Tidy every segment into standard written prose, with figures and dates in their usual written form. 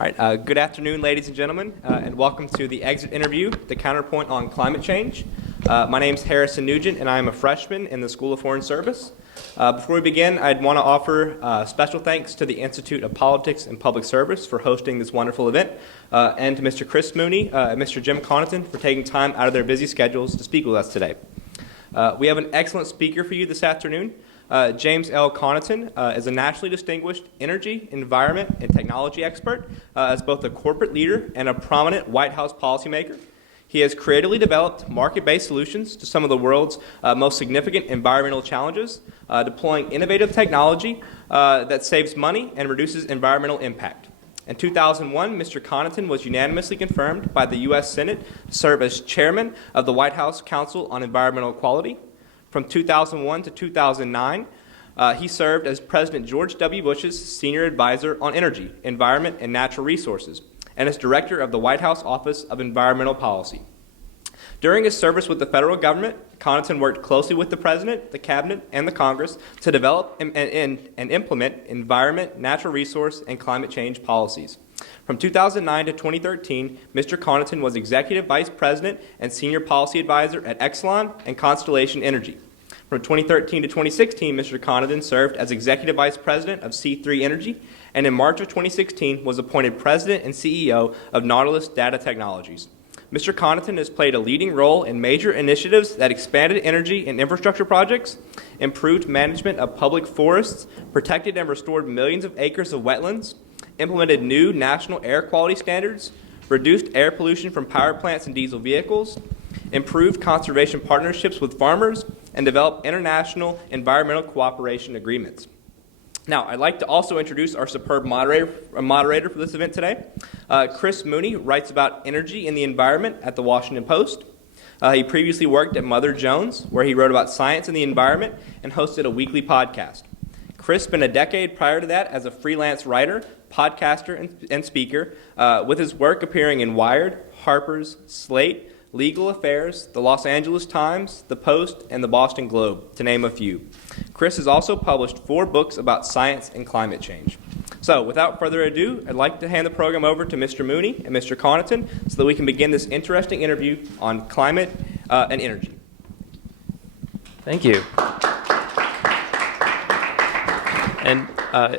All right, good afternoon, ladies and gentlemen, and welcome to the exit interview, the Counterpoint on climate change. My name is Harrison Nugent, and I am a freshman in the School of Foreign Service. Before we begin, I'd want to offer special thanks to the Institute of Politics and Public Service for hosting this wonderful event, and to Mr. Chris Mooney and Mr. Jim Connaughton for taking time out of their busy schedules to speak with us today. We have an excellent speaker for you this afternoon. James L. Connaughton is a nationally distinguished energy, environment, and technology expert as both a corporate leader and a prominent White House policymaker. He has creatively developed market-based solutions to some of the world's most significant environmental challenges, deploying innovative technology that saves money and reduces environmental impact. In 2001, Mr. Connaughton was unanimously confirmed by the U.S. Senate to serve as chairman of the White House Council on Environmental Quality. From 2001 to 2009, he served as President George W. Bush's senior advisor on energy, environment, and natural resources, and as director of the White House Office of Environmental Policy. During his service with the federal government, Connaughton worked closely with the President, the Cabinet, and the Congress to develop and implement environment, natural resource, and climate change policies. From 2009 to 2013, Mr. Connaughton was Executive Vice President and Senior Policy Advisor at Exelon and Constellation Energy. From 2013 to 2016, Mr. Connaughton served as Executive Vice President of C3 Energy, and in March of 2016 was appointed President and CEO of Nautilus Data Technologies. Mr. Connaughton has played a leading role in major initiatives that expanded energy and infrastructure projects, improved management of public forests, protected and restored millions of acres of wetlands, implemented new national air quality standards, reduced air pollution from power plants and diesel vehicles, improved conservation partnerships with farmers, and developed international environmental cooperation agreements. Now, I'd like to also introduce our superb moderator for this event today. Chris Mooney writes about energy and the environment at the Washington Post. He previously worked at Mother Jones, where he wrote about science and the environment and hosted a weekly podcast. Chris spent a decade prior to that as a freelance writer, podcaster, and speaker, with his work appearing in Wired, Harper's, Slate, Legal Affairs, the Los Angeles Times, the Post, and the Boston Globe, to name a few. Chris has also published 4 books about science and climate change. So, without further ado, I'd like to hand the program over to Mr. Mooney and Mr. Connaughton so that we can begin this interesting interview on climate and energy. Thank you. And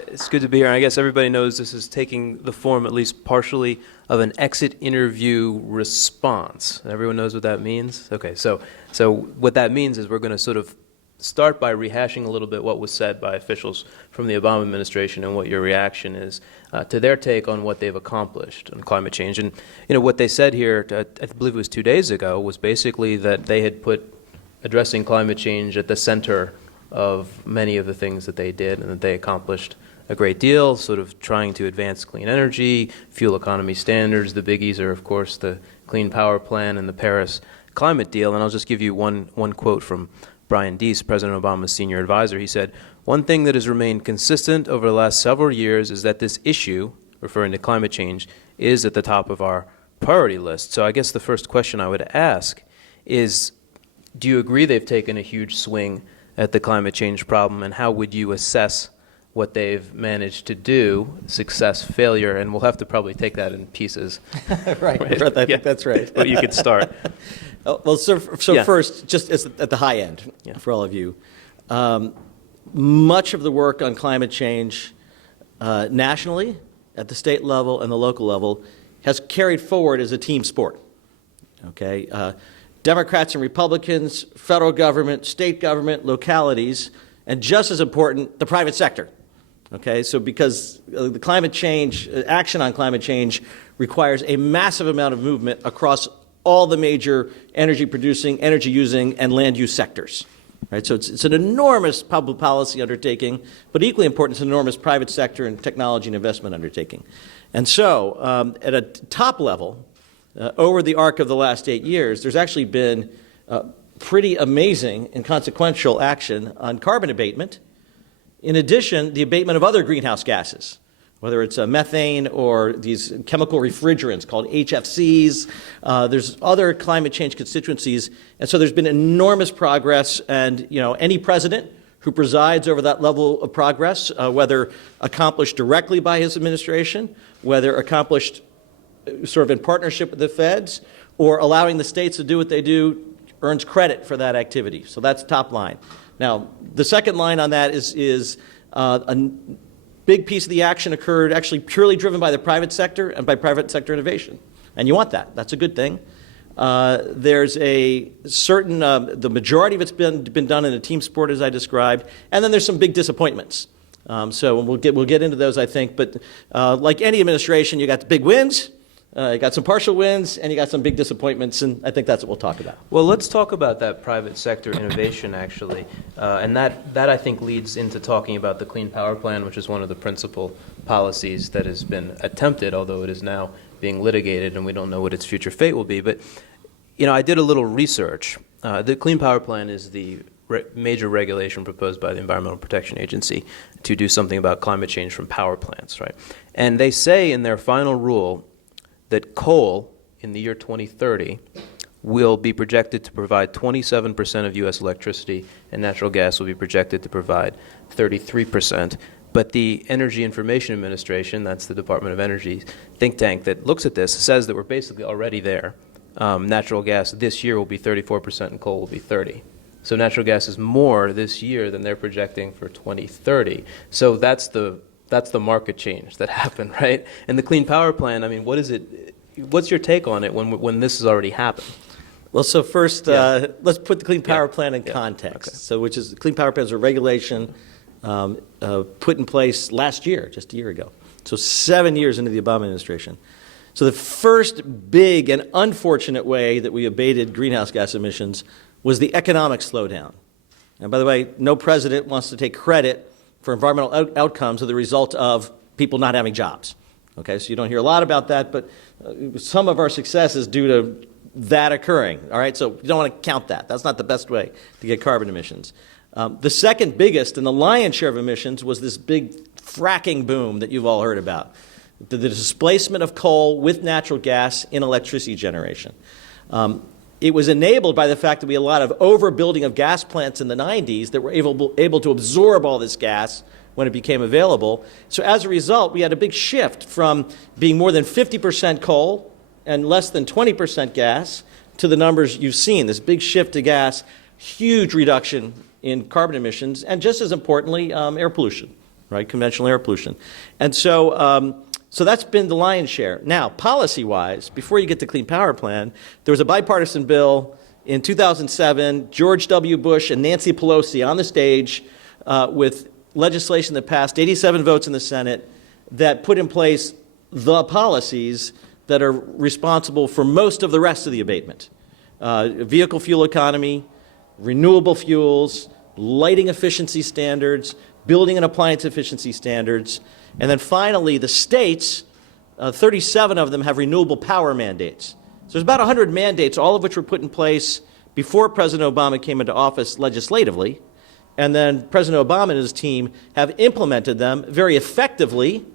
it's good to be here. I guess everybody knows this is taking the form, at least partially, of an exit interview response. Everyone knows what that means? Okay, so what that means is we're going to sort of start by rehashing a little bit what was said by officials from the Obama administration and what your reaction is to their take on what they've accomplished on climate change. And what they said here, I believe it was 2 days ago, was basically that they had put addressing climate change at the center of many of the things that they did, and that they accomplished a great deal, sort of trying to advance clean energy, fuel economy standards. The biggies are, of course, the Clean Power Plan and the Paris Climate Deal. And I'll just give you one quote from Brian Deese, President Obama's senior advisor. He said, "One thing that has remained consistent over the last several years is that this issue," referring to climate change, "is at the top of our priority list." So I guess the first question I would ask is, do you agree they've taken a huge swing at the climate change problem, and how would you assess what they've managed to do, success, failure? And we'll have to probably take that in pieces. Right. I think that's right. But you could start. Well, so Yeah. First, just at the high end, for all of you, much of the work on climate change nationally, at the state level and the local level, has carried forward as a team sport. Okay, Democrats and Republicans, federal government, state government, localities, and just as important, the private sector. Okay, so because the climate change, action on climate change requires a massive amount of movement across all the major energy producing, energy using, and land use sectors. Right, so it's an enormous public policy undertaking, but equally important, it's an enormous private sector and technology and investment undertaking. And so at a top level, over the arc of the last 8 years, there's actually been pretty amazing and consequential action on carbon abatement. In addition, the abatement of other greenhouse gases, whether it's methane or these chemical refrigerants called HFCs. There's other climate change constituencies. And so there's been enormous progress, and any president who presides over that level of progress, whether accomplished directly by his administration whether accomplished sort of in partnership with the feds or allowing the states to do what they do, earns credit for that activity. So that's top line. Now, the second line on that is a big piece of the action occurred actually purely driven by the private sector and by private sector innovation. And you want that. That's a good thing. There's a certain, the majority of it's been done in a team sport, as I described, and then there's some big disappointments. So we'll get into those, I think. But like any administration, you got the big wins, you got some partial wins, and you got some big disappointments, and I think that's what we'll talk about. Well, let's talk about that private sector innovation, actually. And that I think leads into talking about the Clean Power Plan, which is one of the principal policies that has been attempted, although it is now being litigated, and we don't know what its future fate will be. But, I did a little research. The Clean Power Plan is the major regulation proposed by the Environmental Protection Agency to do something about climate change from power plants, right? And they say in their final rule that coal in the year 2030 will be projected to provide 27% of U.S. electricity, and natural gas will be projected to provide 33%. But the Energy Information Administration, that's the Department of Energy think tank that looks at this, says that we're basically already there. Natural gas this year will be 34% and coal will be 30%. So natural gas is more this year than they're projecting for 2030. So that's the market change that happened, right? And the Clean Power Plan, I mean, what is it? What's your take on it when this has already happened? Well, so first, let's put the Clean Power Plan in context. Okay. So, which is the Clean Power Plan is a regulation put in place last year, just a year ago. So 7 years into the Obama administration. So the first big and unfortunate way that we abated greenhouse gas emissions was the economic slowdown. And by the way, no president wants to take credit for environmental outcomes as the result of people not having jobs. Okay, so you don't hear a lot about that, but some of our success is due to that occurring. All right, so you don't want to count that. That's not the best way to get carbon emissions. The second biggest and the lion's share of emissions was this big fracking boom that you've all heard about. The displacement of coal with natural gas in electricity generation. It was enabled by the fact that we had a lot of overbuilding of gas plants in the 90s that were able to absorb all this gas when it became available. So as a result, we had a big shift from being more than 50% coal and less than 20% gas to the numbers you've seen, this big shift to gas, huge reduction in carbon emissions, and just as importantly, air pollution, right, conventional air pollution. And so that's been the lion's share. Now, policy-wise, before you get to Clean Power Plan, there was a bipartisan bill in 2007, George W. Bush and Nancy Pelosi on the stage with legislation that passed 87 votes in the Senate that put in place the policies that are responsible for most of the rest of the abatement. Vehicle fuel economy, renewable fuels, lighting efficiency standards, building and appliance efficiency standards, and then finally the states, 37 of them have renewable power mandates. So there's about 100 mandates, all of which were put in place before President Obama came into office legislatively, and then President Obama and his team have implemented them very effectively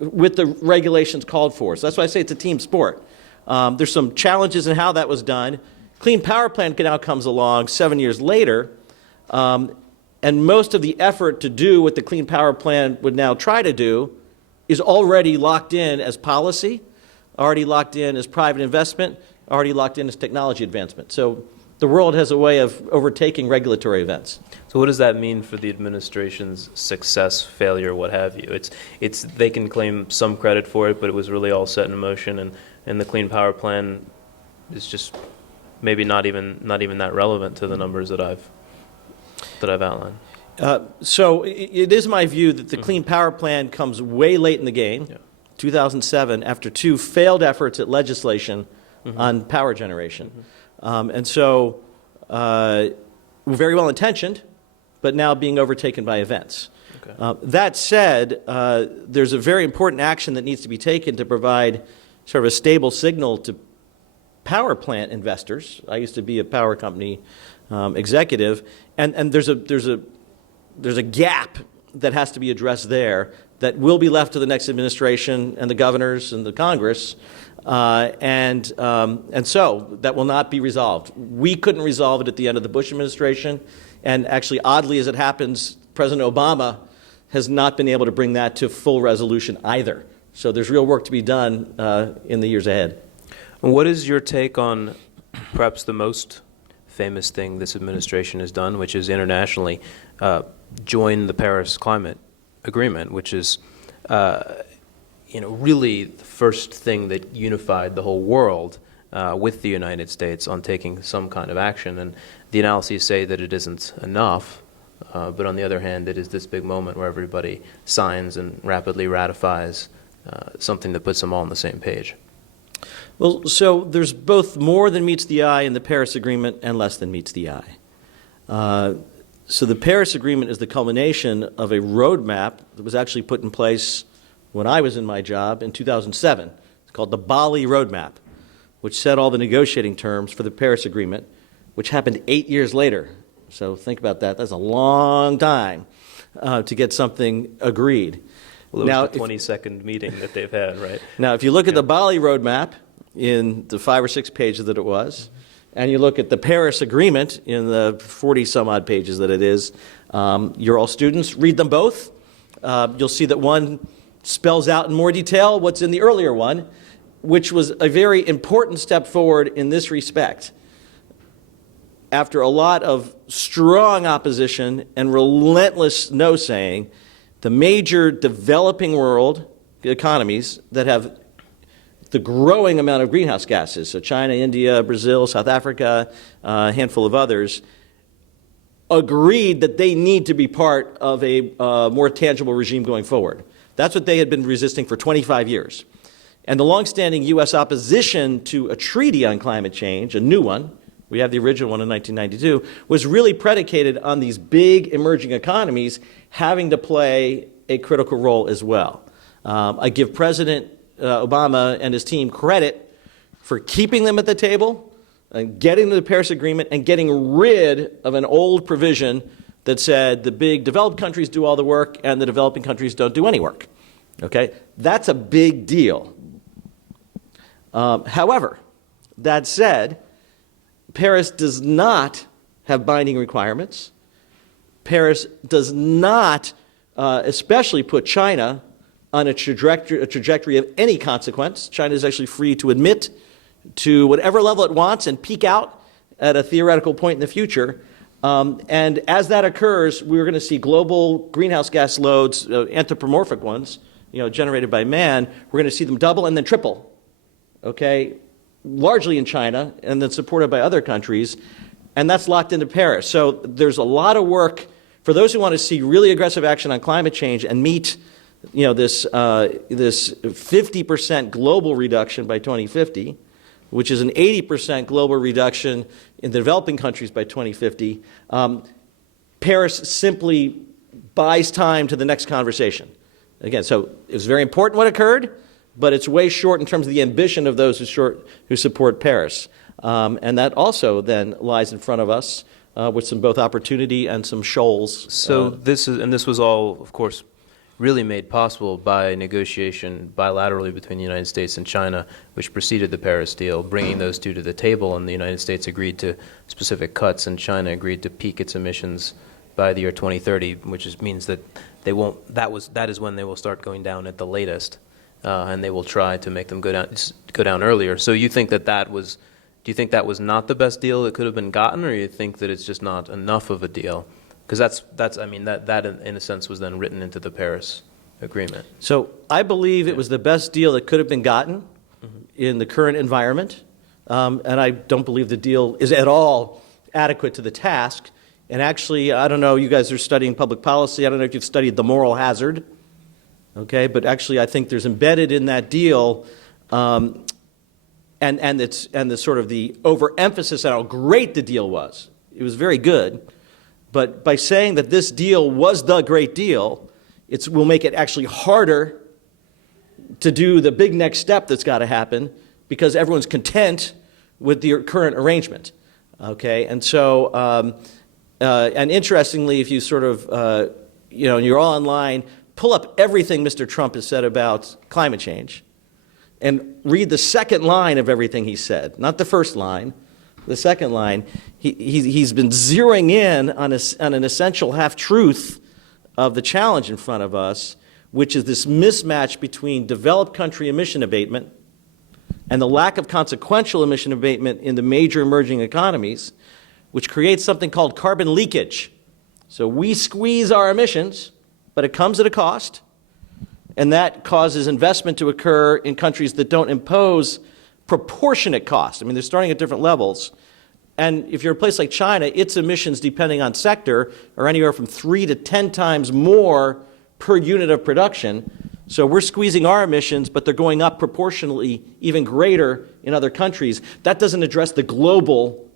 with the regulations called for. So that's why I say it's a team sport. There's some challenges in how that was done. Clean Power Plan now comes along 7 years later, and most of the effort to do what the Clean Power Plan would now try to do is already locked in as policy, already locked in as private investment, already locked in as technology advancement. So the world has a way of overtaking regulatory events. So what does that mean for the administration's success, failure, what have you? It's they can claim some credit for it, but it was really all set in motion, and the Clean Power Plan is just maybe not even that relevant to the numbers that I've outlined. So it is my view that the Clean Power Plan comes way late in the game, 2007, after two failed efforts at legislation on power generation. And so we're very well intentioned, but now being overtaken by events. Okay. That said, there's a very important action that needs to be taken to provide sort of a stable signal to power plant investors. I used to be a power company executive, and there's a gap that has to be addressed there that will be left to the next administration and the governors and the Congress, and so that will not be resolved. We couldn't resolve it at the end of the Bush administration, and actually, oddly as it happens, President Obama has not been able to bring that to full resolution either. So there's real work to be done in the years ahead. What is your take on perhaps the most famous thing this administration has done, which is internationally join the Paris Climate Agreement, which is really the first thing that unified the whole world with the United States on taking some kind of action. And the analyses say that it isn't enough, but on the other hand, it is this big moment where everybody signs and rapidly ratifies something that puts them all on the same page. Well, so there's both more than meets the eye in the Paris Agreement and less than meets the eye. So the Paris Agreement is the culmination of a roadmap that was actually put in place when I was in my job in 2007. It's called the Bali Roadmap, which set all the negotiating terms for the Paris Agreement, which happened 8 years later. So think about that. That's a long time to get something agreed. Well, it was the 22nd meeting that they've had, right? Now, if you look at the Bali Roadmap in the 5 or 6 pages that it was, and you look at the Paris Agreement in the 40-some-odd pages that it is, you're all students. Read them both. You'll see that one spells out in more detail what's in the earlier one, which was a very important step forward in this respect. After a lot of strong opposition and relentless no-saying, the major developing world economies that have the growing amount of greenhouse gases, so China, India, Brazil, South Africa, a handful of others, agreed that they need to be part of a more tangible regime going forward. That's what they had been resisting for 25 years. And the longstanding U.S. opposition to a treaty on climate change, a new one, we have the original one in 1992, was really predicated on these big emerging economies having to play a critical role as well. I give President Obama and his team credit for keeping them at the table and getting to the Paris Agreement and getting rid of an old provision that said the big developed countries do all the work and the developing countries don't do any work. Okay? That's a big deal. However, that said, Paris does not have binding requirements. Paris does not especially put China on a trajectory of any consequence. China is actually free to admit to whatever level it wants and peak out at a theoretical point in the future. And as that occurs, we're going to see global greenhouse gas loads, anthropomorphic ones, generated by man. We're going to see them double and then triple, okay, largely in China and then supported by other countries. And that's locked into Paris. So there's a lot of work for those who want to see really aggressive action on climate change and meet this 50% global reduction by 2050, which is an 80% global reduction in the developing countries by 2050. Paris simply buys time to the next conversation. Again, so it was very important what occurred, but it's way short in terms of the ambition of those who support Paris. And that also then lies in front of us with some both opportunity and some shoals. So this was all, of course, really made possible by negotiation bilaterally between the United States and China, which preceded the Paris deal, bringing those two to the table, and the United States agreed to specific cuts, and China agreed to peak its emissions by the year 2030, which means that they won't. That is when they will start going down at the latest, and they will try to make them go down earlier. So you think that was? Do you think that was not the best deal that could have been gotten, or you think that it's just not enough of a deal? Because that in a sense was then written into the Paris Agreement. So I believe it was the best deal that could have been gotten in the current environment, and I don't believe the deal is at all adequate to the task. And actually, I don't know, you guys are studying public policy. I don't know if you've studied the moral hazard, okay? But actually, I think there's embedded in that deal, and the sort of the overemphasis on how great the deal was. It was very good. But by saying that this deal was the great deal, it will make it actually harder to do the big next step that's got to happen because everyone's content with the current arrangement. Okay, and so, and interestingly, if you sort of, and you're all online, pull up everything Mr. Trump has said about climate change and read the second line of everything he said, not the first line. The second line, he's been zeroing in on an essential half-truth of the challenge in front of us, which is this mismatch between developed country emission abatement and the lack of consequential emission abatement in the major emerging economies, which creates something called carbon leakage. So we squeeze our emissions, but it comes at a cost, and that causes investment to occur in countries that don't impose proportionate cost. I mean, they're starting at different levels. And if you're a place like China, its emissions, depending on sector, are anywhere from 3 to 10 times more per unit of production. So we're squeezing our emissions, but they're going up proportionally even greater in other countries. That doesn't address the global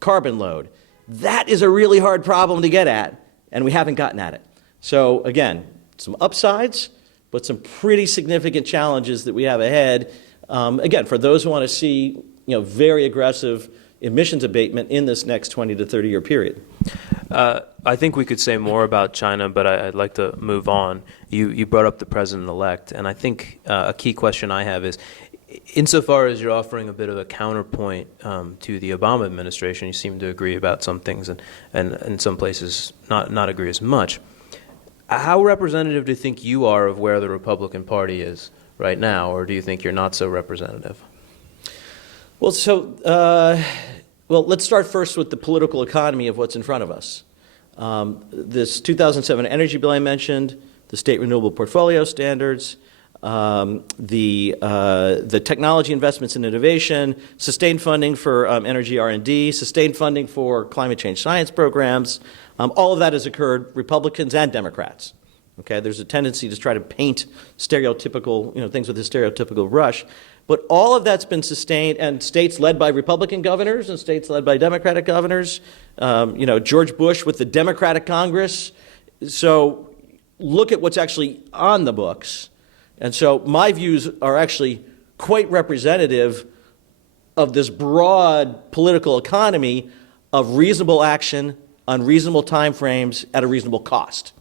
carbon load. That is a really hard problem to get at, and we haven't gotten at it. So again, some upsides, but some pretty significant challenges that we have ahead. Again, for those who want to see, very aggressive emissions abatement in this next 20 to 30-year period. I think we could say more about China, but I'd like to move on. You brought up the president-elect, and I think a key question I have is, insofar as you're offering a bit of a counterpoint to the Obama administration, you seem to agree about some things and in some places not agree as much. How representative do you think you are of where the Republican Party is right now, or do you think you're not so representative? Well, let's start first with the political economy of what's in front of us. This 2007 energy bill I mentioned, the state renewable portfolio standards, the technology investments in innovation, sustained funding for energy R&D, sustained funding for climate change science programs. All of that has occurred, Republicans and Democrats. Okay, there's a tendency to try to paint stereotypical, things with a stereotypical brush. But all of that's been sustained, and states led by Republican governors and states led by Democratic governors. George Bush with the Democratic Congress. So look at what's actually on the books. And so my views are actually quite representative of this broad political economy of reasonable action on reasonable timeframes at a reasonable cost.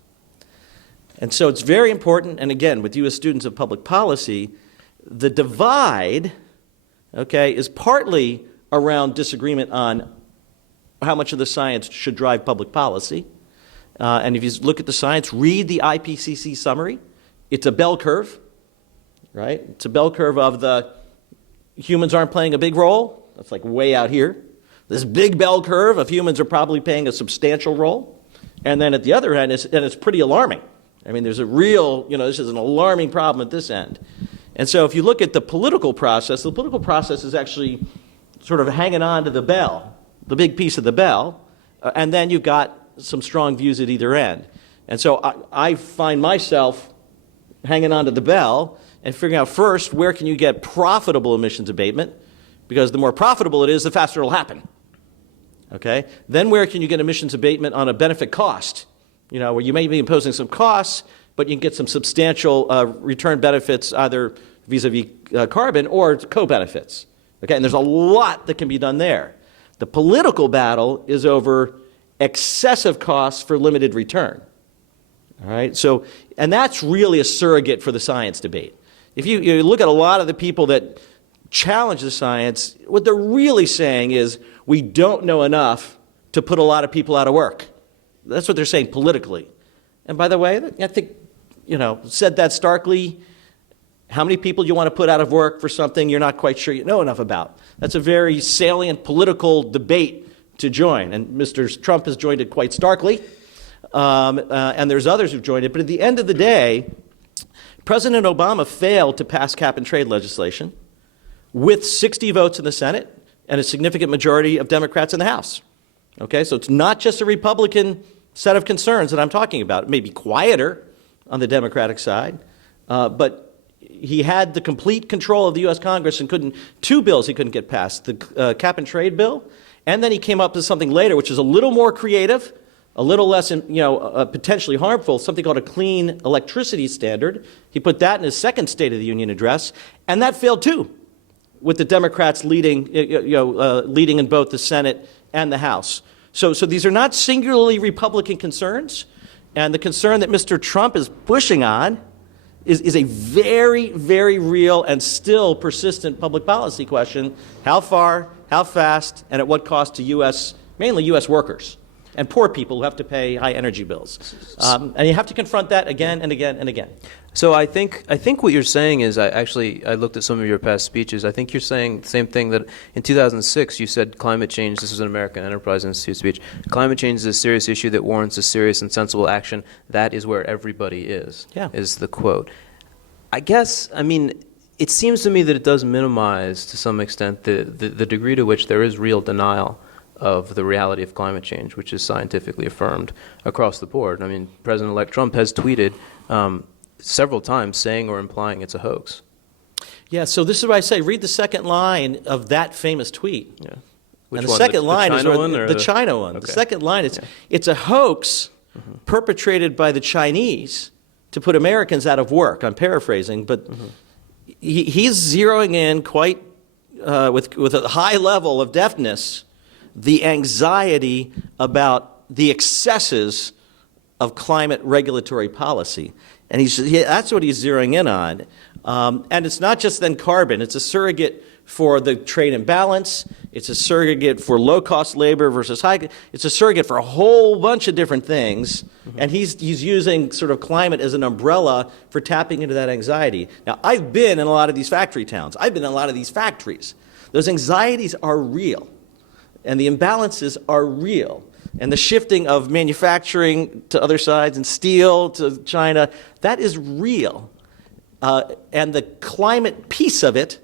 And so it's very important, and again, with you as students of public policy, the divide, is partly around disagreement on how much of the science should drive public policy. And if you look at the science, read the IPCC summary. It's a bell curve, right? It's a bell curve of the humans aren't playing a big role. That's like way out here. This big bell curve of humans are probably playing a substantial role. And then at the other end, it's pretty alarming. I mean, there's a real, this is an alarming problem at this end. And so if you look at the political process is actually sort of hanging on to the bell, the big piece of the bell, and then you've got some strong views at either end. And so I find myself hanging on to the bell and figuring out first, where can you get profitable emissions abatement? Because the more profitable it is, the faster it'll happen. Okay? Then where can you get emissions abatement on a benefit cost? Where you may be imposing some costs, but you can get some substantial return benefits either vis-a-vis carbon or co-benefits. Okay, and there's a lot that can be done there. The political battle is over excessive costs for limited return. All right, so, and that's really a surrogate for the science debate. If you look at a lot of the people that challenge the science, what they're really saying is we don't know enough to put a lot of people out of work. That's what they're saying politically. And by the way, I think, said that starkly, how many people you want to put out of work for something you're not quite sure you know enough about? That's a very salient political debate to join. And Mr. Trump has joined it quite starkly. And there's others who've joined it. But at the end of the day, President Obama failed to pass cap-and-trade legislation with 60 votes in the Senate and a significant majority of Democrats in the House. Okay, so it's not just a Republican set of concerns that I'm talking about. It may be quieter on the Democratic side, but he had the complete control of the U.S. Congress and two bills he couldn't get passed, the cap-and-trade bill, and then he came up with something later which is a little more creative, a little less, potentially harmful, something called a clean electricity standard. He put that in his second State of the Union address, and that failed too, with the Democrats leading in both the Senate and the House. So these are not singularly Republican concerns, and the concern that Mr. Trump is pushing on is a very, very real and still persistent public policy question. How far, how fast, and at what cost to mainly U.S. workers? and poor people who have to pay high energy bills. And you have to confront that again and again and again. So I think what you're saying is, I looked at some of your past speeches. I think you're saying the same thing that in 2006 you said climate change, this was an American Enterprise Institute speech, climate change is a serious issue that warrants a serious and sensible action. That is where everybody is, is the quote. It seems to me that it does minimize to some extent the degree to which there is real denial of the reality of climate change, which is scientifically affirmed across the board. I mean, President-elect Trump has tweeted several times saying or implying it's a hoax. Yeah, so this is what I say. Read the second line of that famous tweet. Yeah. Which and the second line is the China one. Okay. The second line, it's a hoax perpetrated by the Chinese to put Americans out of work. I'm paraphrasing, but he's zeroing in quite with a high level of deftness the anxiety about the excesses of climate regulatory policy. And that's what he's zeroing in on. And it's not just then carbon. It's a surrogate for the trade imbalance. It's a surrogate for low-cost labor versus high. It's a surrogate for a whole bunch of different things. And he's using sort of climate as an umbrella for tapping into that anxiety. Now, I've been in a lot of these factory towns. I've been in a lot of these factories. Those anxieties are real. And the imbalances are real. And the shifting of manufacturing to other sides and steel to China, that is real. And the climate piece of it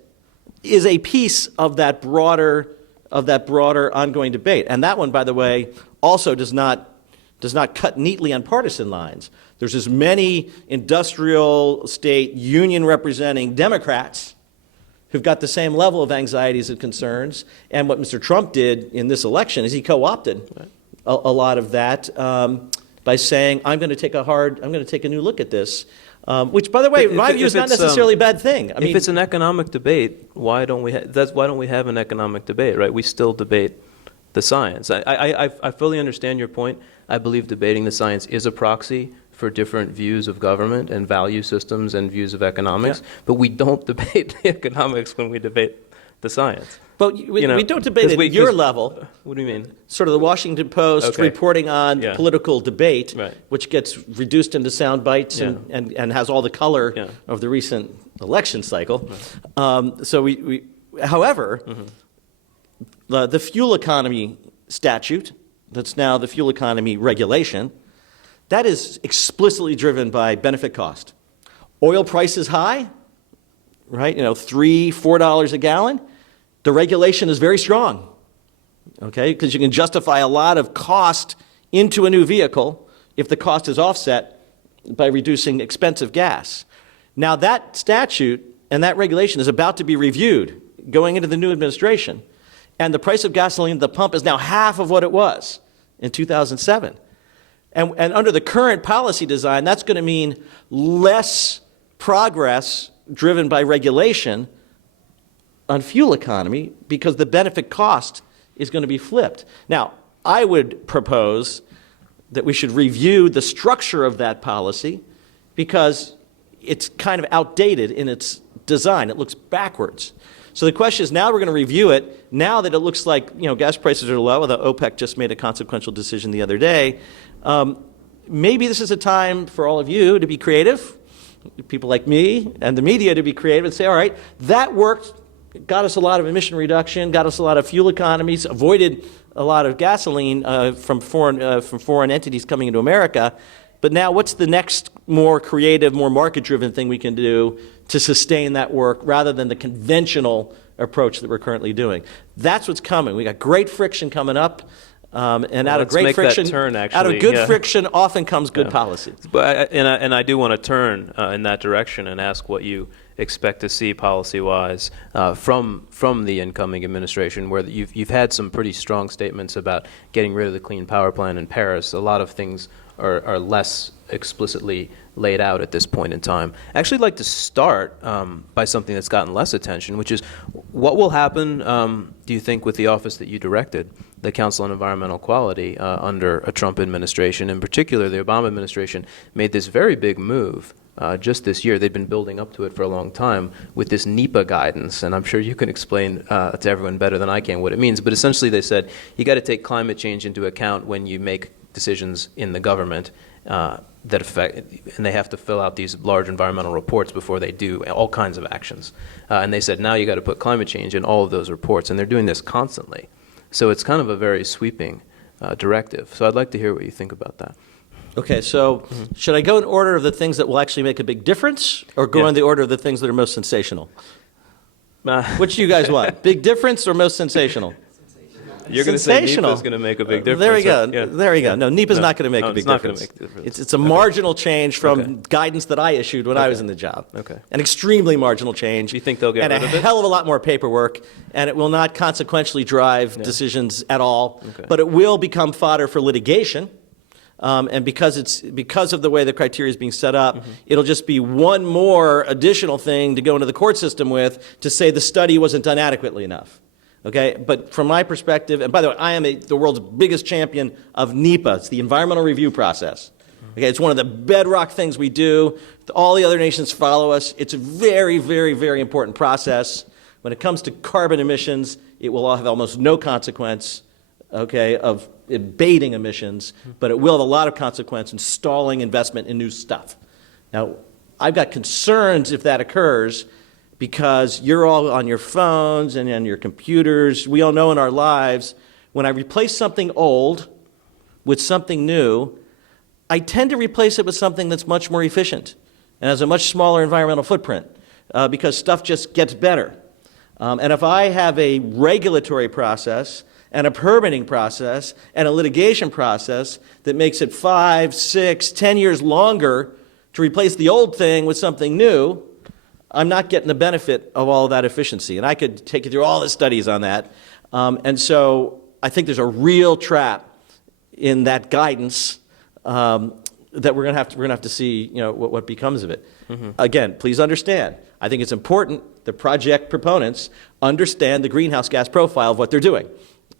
is a piece of that broader ongoing debate. And that one, by the way, also does not cut neatly on partisan lines. There's as many industrial state union representing Democrats who've got the same level of anxieties and concerns. And what Mr. Trump did in this election is he co-opted a lot of that by saying, I'm going to take a new look at this. Which, by the way, in my view, is not necessarily a bad thing. If it's an economic debate, why don't we have an economic debate, right? We still debate the science. I fully understand your point. I believe debating the science is a proxy for different views of government and value systems and views of economics, but we don't debate the economics when we debate the science. But we don't debate at your level. What do you mean? Sort of the Washington Post reporting on political debate, which gets reduced into sound bites and has all the color of the recent election cycle. However, the fuel economy statute, that's now the fuel economy regulation, that is explicitly driven by benefit cost. Oil price is high, right? $3, $4 a gallon. The regulation is very strong, okay? Because you can justify a lot of cost into a new vehicle if the cost is offset by reducing expensive gas. Now that statute and that regulation is about to be reviewed going into the new administration. And the price of gasoline at the pump is now half of what it was in 2007. And under the current policy design, that's going to mean less progress driven by regulation on fuel economy because the benefit cost is going to be flipped. Now, I would propose that we should review the structure of that policy because it's kind of outdated in its design. It looks backwards. So the question is, now we're going to review it. Now that it looks like gas prices are low, although OPEC just made a consequential decision the other day, maybe this is a time for all of you to be creative, people like me and the media to be creative and say, all right, that worked, got us a lot of emission reduction, got us a lot of fuel economies, avoided a lot of gasoline from foreign entities coming into America. But now what's the next more creative, more market-driven thing we can do to sustain that work rather than the conventional approach that we're currently doing? That's what's coming. We got great friction coming up. And out of great friction, out of good friction often comes good policy. But I do want to turn in that direction and ask what you expect to see policy-wise from the incoming administration, where you've had some pretty strong statements about getting rid of the Clean Power Plan in Paris. A lot of things are less explicitly laid out at this point in time. I actually like to start by something that's gotten less attention, which is what will happen, do you think, with the office that you directed, the Council on Environmental Quality, under a Trump administration? In particular, the Obama administration made this very big move just this year. They've been building up to it for a long time with this NEPA guidance, and I'm sure you can explain to everyone better than I can what it means. But essentially they said you got to take climate change into account when you make decisions in the government that affect, and they have to fill out these large environmental reports before they do all kinds of actions. And they said now you got to put climate change in all of those reports, and they're doing this constantly. So it's kind of a very sweeping directive. So I'd like to hear what you think about that. Okay, so should I go in order of the things that will actually make a big difference, or go in the order of the things that are most sensational? Which do you guys want? Big difference or most sensational? You're going to say NEPA is going to make a big difference. There we go. Yeah. There we go. No, NEPA is not going to make a big it's not difference. Going to make a difference. It's a marginal change from guidance that I issued when I was in the job. Okay. An extremely marginal change. Do you think they'll get rid of it? And a hell of a lot more paperwork, and it will not consequentially drive decisions at all. Okay. But it will become fodder for litigation. And because of the way the criteria is being set up, it'll just be one more additional thing to go into the court system with to say the study wasn't done adequately enough. Okay, but from my perspective, and by the way, I am the world's biggest champion of NEPA. It's the environmental review process. Okay, it's one of the bedrock things we do. All the other nations follow us. It's a very, very, very important process. When it comes to carbon emissions, it will have almost no consequence, okay, of abating emissions, but it will have a lot of consequence in stalling investment in new stuff. Now, I've got concerns if that occurs, because you're all on your phones and on your computers. We all know in our lives, when I replace something old with something new, I tend to replace it with something that's much more efficient and has a much smaller environmental footprint because stuff just gets better. And if I have a regulatory process and a permitting process and a litigation process that makes it 5, 6, 10 years longer to replace the old thing with something new, I'm not getting the benefit of all of that efficiency. And I could take you through all the studies on that. And so I think there's a real trap in that guidance that we're going to have to see, what becomes of it. Again, please understand, I think it's important the project proponents understand the greenhouse gas profile of what they're doing.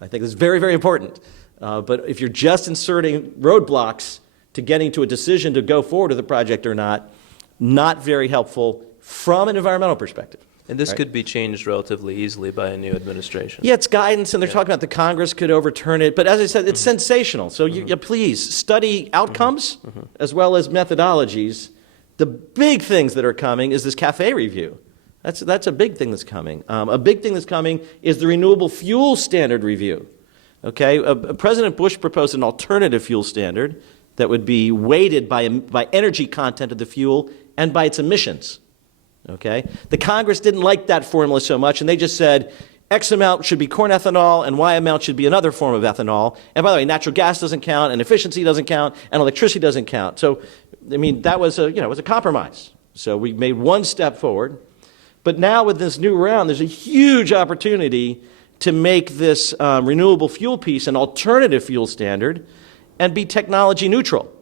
I think it's very, very important. But if you're just inserting roadblocks to getting to a decision to go forward with the project or not very helpful from an environmental perspective. And this could be changed relatively easily by a new administration. Yeah, it's guidance, and they're talking about the Congress could overturn it. But as I said, it's sensational. So you please study outcomes as well as methodologies. The big things that are coming is this CAFE review. That's a big thing that's coming. A big thing that's coming is the Renewable Fuel Standard review. Okay, President Bush proposed an alternative fuel standard that would be weighted by energy content of the fuel and by its emissions. Okay? The Congress didn't like that formula so much, and they just said X amount should be corn ethanol and Y amount should be another form of ethanol. And by the way, natural gas doesn't count, and efficiency doesn't count, and electricity doesn't count. So, I mean, that was a compromise. So we made one step forward. But now with this new round, there's a huge opportunity to make this renewable fuel piece an alternative fuel standard and be technology neutral,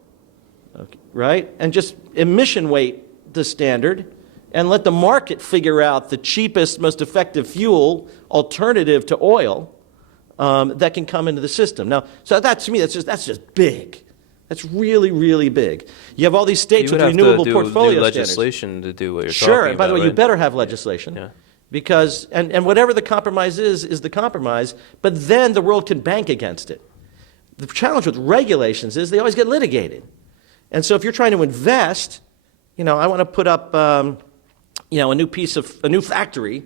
okay, right? And just emission weight the standard and let the market figure out the cheapest, most effective fuel alternative to oil that can come into the system. Now, so that to me, that's just big. That's really, really big. You have all these states with renewable portfolio new standards. legislation to do what you're talking Sure, about. and by the way, right? you better have legislation. Yeah. Because, and whatever the compromise is the compromise, but then the world can bank against it. The challenge with regulations is they always get litigated. And so if you're trying to invest, I want to put up, a new factory,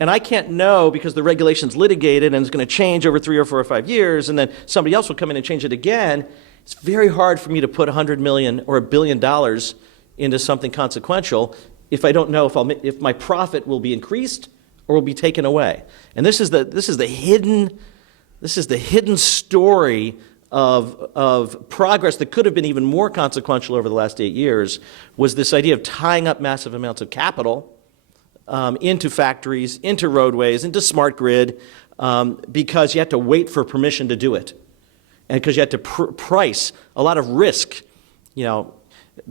and I can't know because the regulation's litigated and it's going to change over 3 or 4 or 5 years, and then somebody else will come in and change it again. It's very hard for me to put $100 million or $1 billion into something consequential if I don't know if my profit will be increased or will be taken away. And this is the hidden story of progress that could have been even more consequential over the last 8 years, was this idea of tying up massive amounts of capital into factories, into roadways, into smart grid, because you had to wait for permission to do it. And because you had to price a lot of risk. There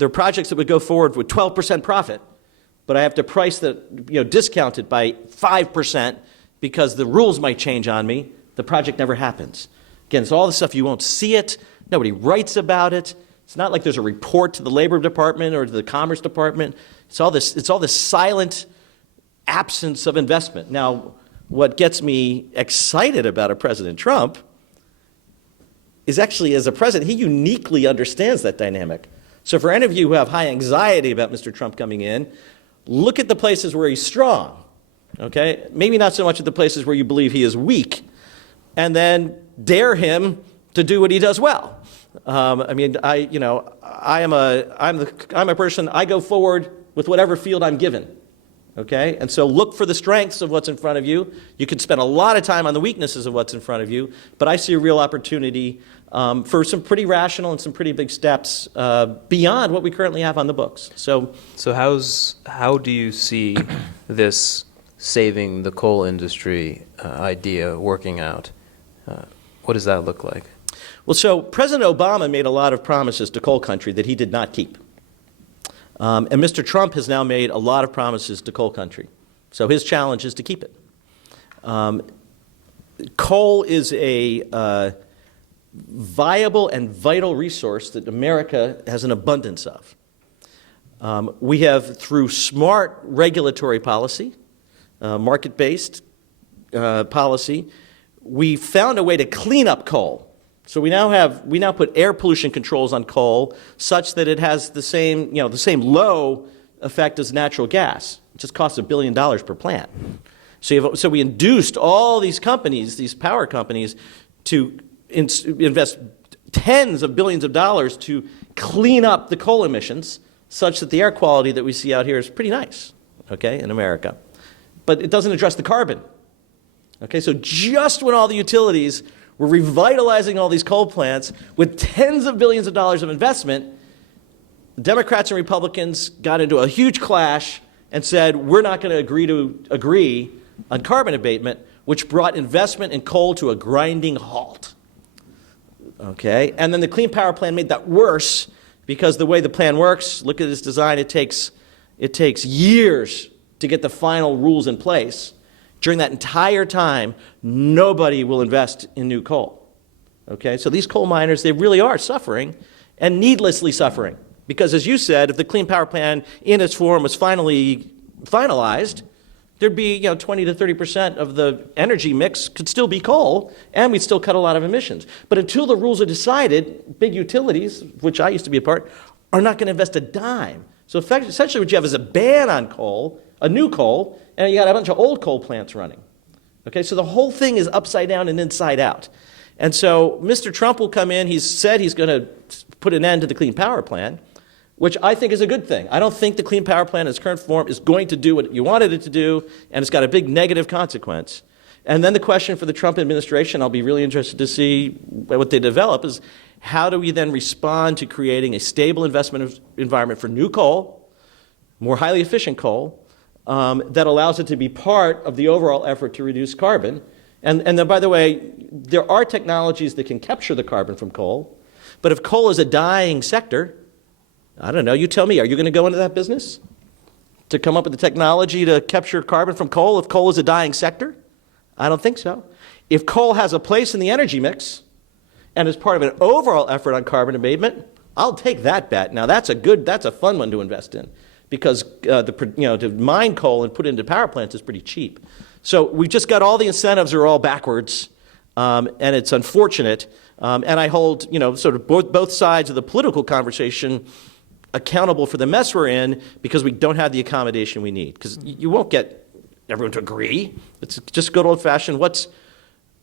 are projects that would go forward with 12% profit, but I have to price discount it by 5% because the rules might change on me. The project never happens. Again, it's all the stuff you won't see it. Nobody writes about it. It's not like there's a report to the Labor Department or to the Commerce Department. It's all this silent absence of investment. Now, what gets me excited about a President Trump is actually, as a president, he uniquely understands that dynamic. So for any of you who have high anxiety about Mr. Trump coming in, look at the places where he's strong, okay? Maybe not so much at the places where you believe he is weak, and then dare him to do what he does well. I'm a person, I go forward with whatever field I'm given. Okay? And so look for the strengths of what's in front of you. You could spend a lot of time on the weaknesses of what's in front of you, but I see a real opportunity for some pretty rational and some pretty big steps beyond what we currently have on the books. So how do you see this saving the coal industry idea working out? What does that look like? Well, so President Obama made a lot of promises to coal country that he did not keep. And Mr. Trump has now made a lot of promises to coal country. So his challenge is to keep it. Coal is a viable and vital resource that America has an abundance of. We have, through smart regulatory policy, market-based policy, we found a way to clean up coal. So we now put air pollution controls on coal such that it has the same low effect as natural gas. It just costs $1 billion per plant. So we induced all these companies, these power companies, to invest tens of billions of dollars to clean up the coal emissions such that the air quality that we see out here is pretty nice, okay, in America. But it doesn't address the carbon. Okay, so just when all the utilities were revitalizing all these coal plants with tens of billions of dollars of investment, Democrats and Republicans got into a huge clash and said, we're not going to agree on carbon abatement, which brought investment in coal to a grinding halt. Okay, and then the Clean Power Plan made that worse because the way the plan works, look at its design, it takes years to get the final rules in place. During that entire time, nobody will invest in new coal. Okay, so these coal miners, they really are suffering, and needlessly suffering. Because as you said, if the Clean Power Plan in its form was finally finalized, there'd be 20 to 30% of the energy mix could still be coal, and we'd still cut a lot of emissions. But until the rules are decided, big utilities, which I used to be a part, are not going to invest a dime. So essentially what you have is a ban on coal, a new coal, and you got a bunch of old coal plants running. Okay, so the whole thing is upside down and inside out. And so Mr. Trump will come in, he's said he's going to put an end to the Clean Power Plan, which I think is a good thing. I don't think the Clean Power Plan in its current form is going to do what you wanted it to do, and it's got a big negative consequence. And then the question for the Trump administration, I'll be really interested to see what they develop, is how do we then respond to creating a stable investment environment for new coal, more highly efficient coal, that allows it to be part of the overall effort to reduce carbon. And then, by the way, there are technologies that can capture the carbon from coal, but if coal is a dying sector, I don't know, you tell me, are you going to go into that business? To come up with the technology to capture carbon from coal if coal is a dying sector? I don't think so. If coal has a place in the energy mix and is part of an overall effort on carbon abatement, I'll take that bet. Now that's a fun one to invest in, because to mine coal and put it into power plants is pretty cheap. So we've just got all the incentives are all backwards, and it's unfortunate. And I hold sort of both sides of the political conversation accountable for the mess we're in, because we don't have the accommodation we need. Because you won't get everyone to agree. It's just good old-fashioned, what's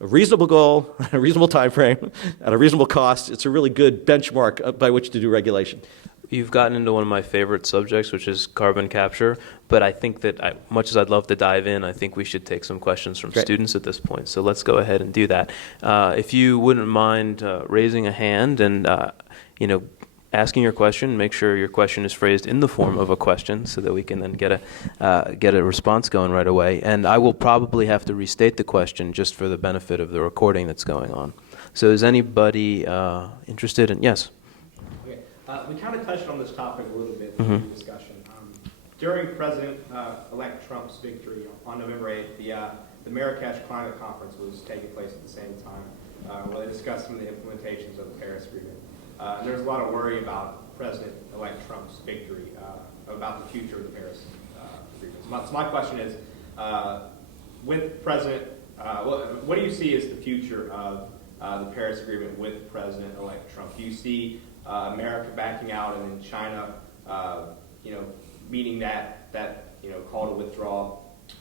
a reasonable goal, a reasonable time frame, at a reasonable cost. It's a really good benchmark by which to do regulation. You've gotten into one of my favorite subjects, which is carbon capture, but I think that much as I'd love to dive in, I think we should take some questions from students at this point. So let's go ahead and do that. If you wouldn't mind raising a hand and asking your question, make sure your question is phrased in the form of a question so that we can then get a response going right away. And I will probably have to restate the question just for the benefit of the recording that's going on. So is anybody interested in, yes? Okay. We kind of touched on this topic a little bit in the discussion. During President-elect Trump's victory on November 8th, the Marrakesh Climate Conference was taking place at the same time, where they discussed some of the implementations of the Paris Agreement. And there's a lot of worry about President-elect Trump's victory, about the future of the Paris Agreement. So my question is, with President, what do you see as the future of the Paris Agreement with President-elect Trump? Do you see America backing out and then China, meeting that call to withdraw,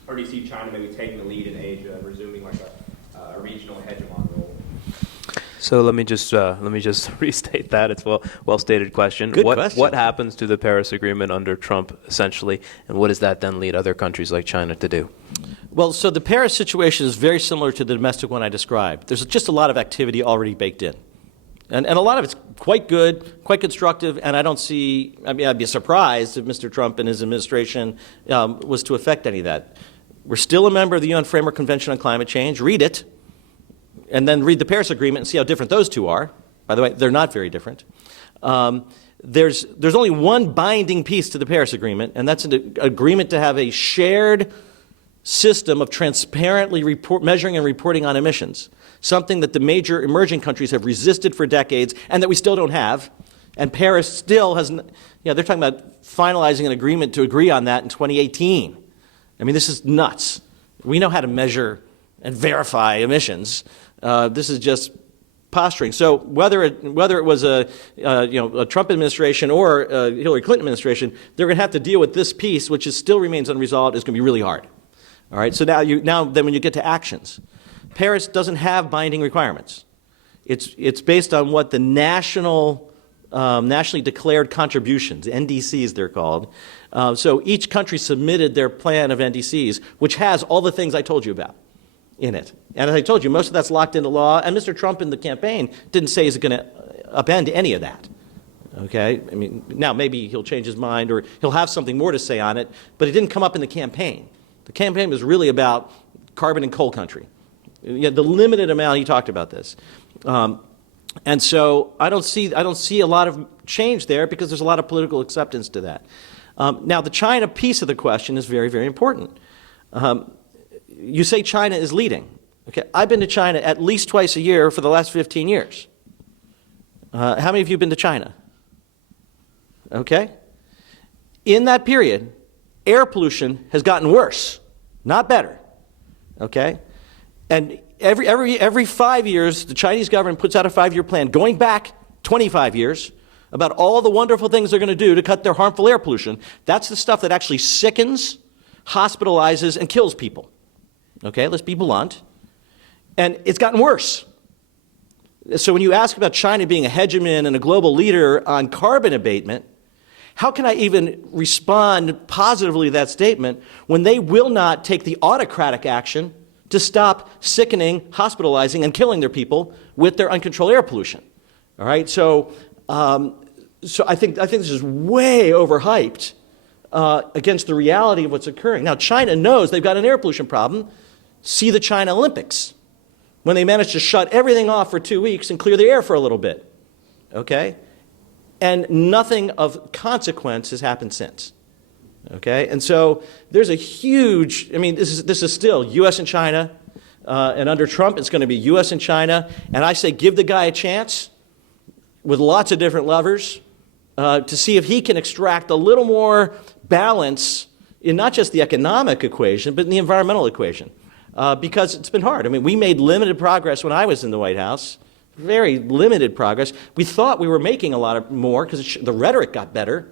or do you see China maybe taking the lead in Asia and resuming like a regional hegemon role? So let me just restate that. It's well stated question. Good question. What happens to the Paris Agreement under Trump essentially, and what does that then lead other countries like China to do? Well, so the Paris situation is very similar to the domestic one I described. There's just a lot of activity already baked in. And a lot of it's quite good, quite constructive, and I'd be surprised if Mr. Trump and his administration was to affect any of that. We're still a member of the UN Framework Convention on Climate Change. Read it, and then read the Paris Agreement and see how different those two are. By the way, they're not very different. There's only one binding piece to the Paris Agreement, and that's an agreement to have a shared system of transparently measuring and reporting on emissions, something that the major emerging countries have resisted for decades and that we still don't have. And Paris still has, they're talking about finalizing an agreement to agree on that in 2018. I mean, this is nuts. We know how to measure and verify emissions. This is just posturing. So whether it was a Trump administration or a Hillary Clinton administration, they're going to have to deal with this piece, which still remains unresolved. It's going to be really hard. All right. So now when you get to actions, Paris doesn't have binding requirements. It's based on what the nationally declared contributions, NDCs they're called. So each country submitted their plan of NDCs, which has all the things I told you about in it. And as I told you, most of that's locked into law. And Mr. Trump in the campaign didn't say he's going to upend any of that. Okay? I mean, now maybe he'll change his mind or he'll have something more to say on it, but it didn't come up in the campaign. The campaign was really about carbon and coal country. The limited amount, he talked about this. And so I don't see a lot of change there because there's a lot of political acceptance to that. Now, the China piece of the question is very, very important. You say China is leading. Okay, I've been to China at least twice a year for the last 15 years. How many of you have been to China? Okay. In that period, air pollution has gotten worse, not better. Okay? And every 5 years, the Chinese government puts out a 5-year plan, going back 25 years, about all the wonderful things they're going to do to cut their harmful air pollution. That's the stuff that actually sickens, hospitalizes, and kills people. Okay, let's be blunt. And it's gotten worse. So when you ask about China being a hegemon and a global leader on carbon abatement, how can I even respond positively to that statement when they will not take the autocratic action to stop sickening, hospitalizing, and killing their people with their uncontrolled air pollution? All right, so I think this is way overhyped against the reality of what's occurring. Now, China knows they've got an air pollution problem. See the China Olympics, when they managed to shut everything off for 2 weeks and clear the air for a little bit. Okay? And nothing of consequence has happened since. Okay? And so there's a huge, this is still U.S. and China, and under Trump it's going to be U.S. and China, and I say give the guy a chance with lots of different levers to see if he can extract a little more balance in not just the economic equation, but in the environmental equation. Because it's been hard. We made limited progress when I was in the White House, very limited progress. We thought we were making a lot more because the rhetoric got better,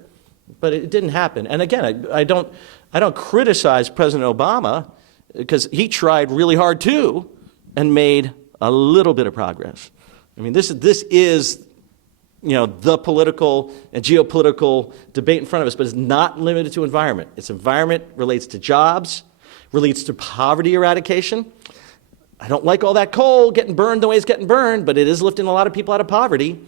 but it didn't happen. And again, I don't criticize President Obama because he tried really hard too and made a little bit of progress. This is the political and geopolitical debate in front of us, but it's not limited to environment. It's environment relates to jobs, relates to poverty eradication. I don't like all that coal getting burned the way it's getting burned, but it is lifting a lot of people out of poverty.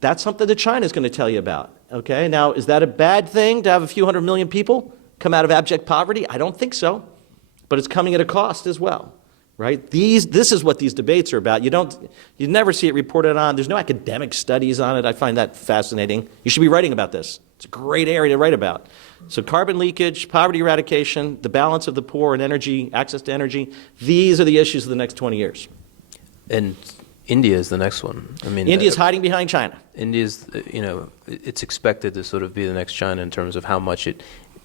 That's something that China's going to tell you about. Okay, now is that a bad thing to have a few 100 million people come out of abject poverty? I don't think so, but it's coming at a cost as well, right? This is what these debates are about. You never see it reported on. There's no academic studies on it. I find that fascinating. You should be writing about this. It's a great area to write about. So carbon leakage, poverty eradication, the balance of the poor and energy, access to energy, these are the issues of the next 20 years. And India is the next one. I mean, India's hiding behind China. India's, it's expected to sort of be the next China in terms of how much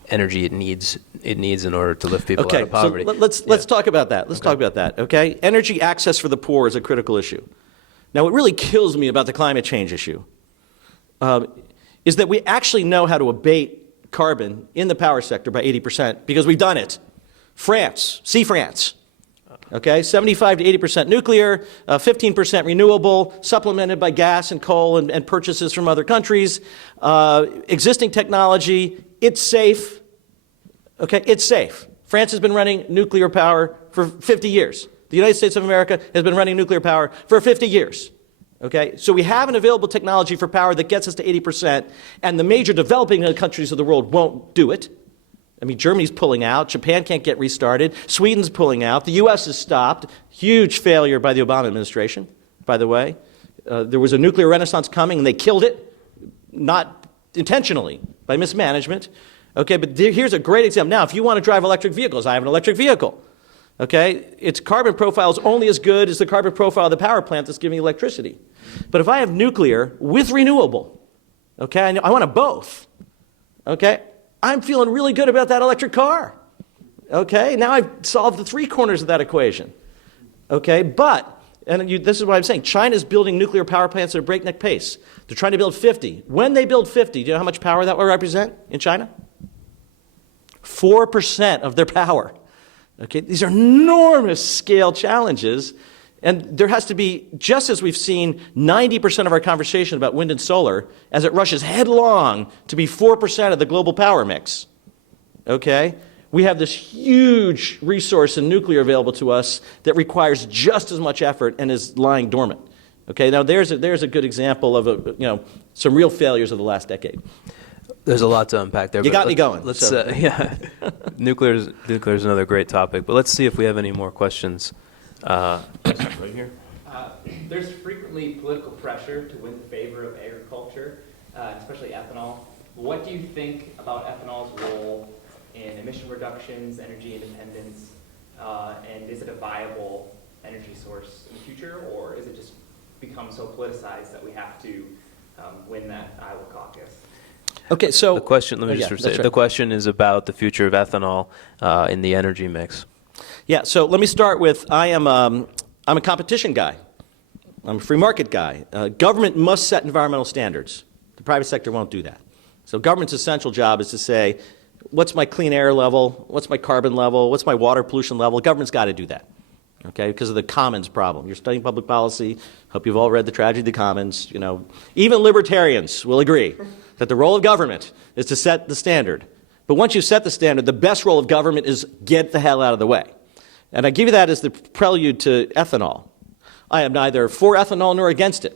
energy it needs in order to lift people out of poverty. So let's talk about that. Let's talk about that, okay? Energy access for the poor is a critical issue. Now, what really kills me about the climate change issue is that we actually know how to abate carbon in the power sector by 80% because we've done it. France, see France. Okay, 75 to 80% nuclear, 15% renewable, supplemented by gas and coal and purchases from other countries. Existing technology, it's safe. Okay, it's safe. France has been running nuclear power for 50 years. The United States of America has been running nuclear power for 50 years. Okay, so we have an available technology for power that gets us to 80%, and the major developing countries of the world won't do it. I mean, Germany's pulling out. Japan can't get restarted. Sweden's pulling out. The U.S. has stopped. Huge failure by the Obama administration, by the way. There was a nuclear renaissance coming, and they killed it, not intentionally, by mismanagement. Okay, but here's a great example. Now, if you want to drive electric vehicles, I have an electric vehicle. Okay, its carbon profile is only as good as the carbon profile of the power plant that's giving electricity. But if I have nuclear with renewable, okay, I want both, okay, I'm feeling really good about that electric car. Okay, now I've solved the three corners of that equation. Okay, but, this is what I'm saying, China's building nuclear power plants at a breakneck pace. They're trying to build 50. When they build 50, do you know how much power that will represent in China? 4% of their power. Okay, these are enormous scale challenges. And there has to be, just as we've seen 90% of our conversation about wind and solar, as it rushes headlong to be 4% of the global power mix, okay? We have this huge resource in nuclear available to us that requires just as much effort and is lying dormant. Okay, now there's a good example of some real failures of the last decade. There's a lot to unpack there. You got me going. Let's nuclear's another great topic, but let's see if we have any more questions. Right here. There's frequently political pressure to win the favor of agriculture, especially ethanol. What do you think about ethanol's role in emission reductions, energy independence, and is it a viable energy source in the future, or is it just become so politicized that we have to win that Iowa caucus? Okay, so the question. Let me just say, the question is about the future of ethanol in the energy mix. Yeah, so let me start with I'm a competition guy. I'm a free market guy. Government must set environmental standards. The private sector won't do that. So government's essential job is to say, what's my clean air level? What's my carbon level? What's my water pollution level? Government's got to do that, okay, because of the commons problem. You're studying public policy. Hope you've all read The Tragedy of the Commons. Even libertarians will agree that the role of government is to set the standard. But once you set the standard, the best role of government is get the hell out of the way. And I give you that as the prelude to ethanol. I am neither for ethanol nor against it.